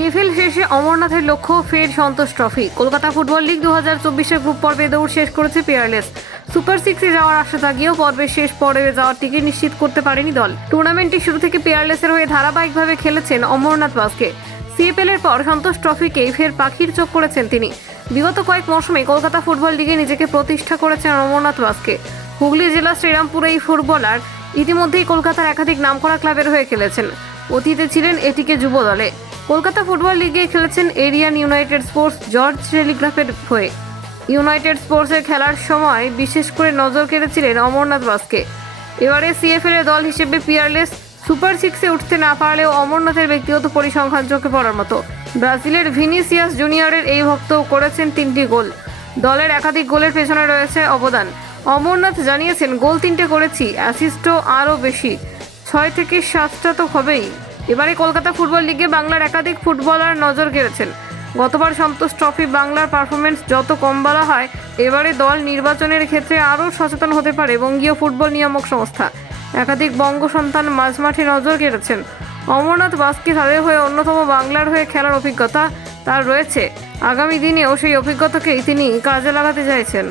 CFL শেষে অমরনাথের লক্ষ্য, ফের Santosh trophy. Kolkata football league দু হাজার চব্বিশের গ্রুপ পর্বে দৌড় শেষ করেছে পিয়ারলেস সুপার সিক্সে যাওয়ার আশা থাকলেও পর্বের শেষ পর্বে যাওয়ার টিকিট নিশ্চিত করতে পারেনি দল। টুর্নামেন্টটি শুরু থেকে পিয়ারলেসের হয়ে ধারাবাহিকভাবে খেলেছেন অমরনাথ বাসকে। সিএফএল এর পর সন্তোষ ট্রফিকেই ফের পাখির চোখ করেছেন তিনি। বিগত কয়েক মৌসুমে কলকাতা ফুটবল লিগে নিজেকে প্রতিষ্ঠা করেছেন অমরনাথ বাসকে। হুগলি জেলা শ্রীরামপুরে এই ফুটবলার ইতিমধ্যেই কলকাতার একাধিক নামকরা ক্লাবের হয়ে খেলেছেন। অতীতে ছিলেন এটিকে যুব দলে। কলকাতা ফুটবল লিগে খেলেছেন এরিয়ান ইউনাইটেড স্পোর্টস জর্জ টেলিগ্রাফের হয়ে। ইউনাইটেড স্পোর্টসের খেলার সময় বিশেষ করে নজর কেড়েছিলেন অমরনাথ বাসকে। এবারে সিএফএল এর দল হিসেবে পিয়ারলেস সুপার সিক্সে উঠতে না পারলেও অমরনাথের ব্যক্তিগত পরিসংখ্যান চোখে পড়ার মতো। ব্রাজিলের ভিনিসিয়াস জুনিয়রের এই ভক্ত করেছেন তিনটি গোল। দলের একাধিক গোলের পেছনে রয়েছে অবদান। অমরনাথ জানিয়েছেন, গোল তিনটে করেছি অ্যাসিস্টও আরও বেশি। ছয় থেকে সাতটা তো হবেই। এবারে কলকাতা ফুটবল লিগে বাংলার একাধিক ফুটবলার নজর কেড়েছেন গতবার সন্তোষ ট্রফি বাংলার পারফরমেন্স যত কম বলা হয়, এবারে দল নির্বাচনের ক্ষেত্রে আরও সচেতন হতে পারে বঙ্গীয় ফুটবল নিয়ামক সংস্থা। একাধিক বঙ্গ সন্তান মাঝমাঠে নজর কেড়েছেন অমরনাথ বাস্কি তাদের হয়ে অন্যতম বাংলার হয়ে খেলার অভিজ্ঞতা তার রয়েছে। আগামী দিনেও সেই অভিজ্ঞতাকেই তিনি কাজে লাগাতে চাইছেন।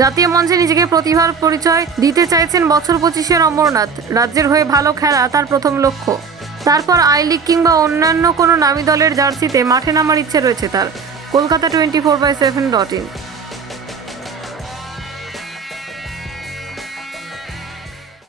জাতীয় মঞ্চে নিজেকে প্রতিভার পরিচয় দিতে চাইছেন বছর পঁচিশের অমরনাথ। রাজ্যের হয়ে ভালো খেলা তার প্রথম লক্ষ্য। তারপর আই লিগ কিংবা অন্যান্য কোনো নামী দলের জার্সিতে মাঠে নামার ইচ্ছে রয়েছে তার। Kolkata twenty four by seven dot in.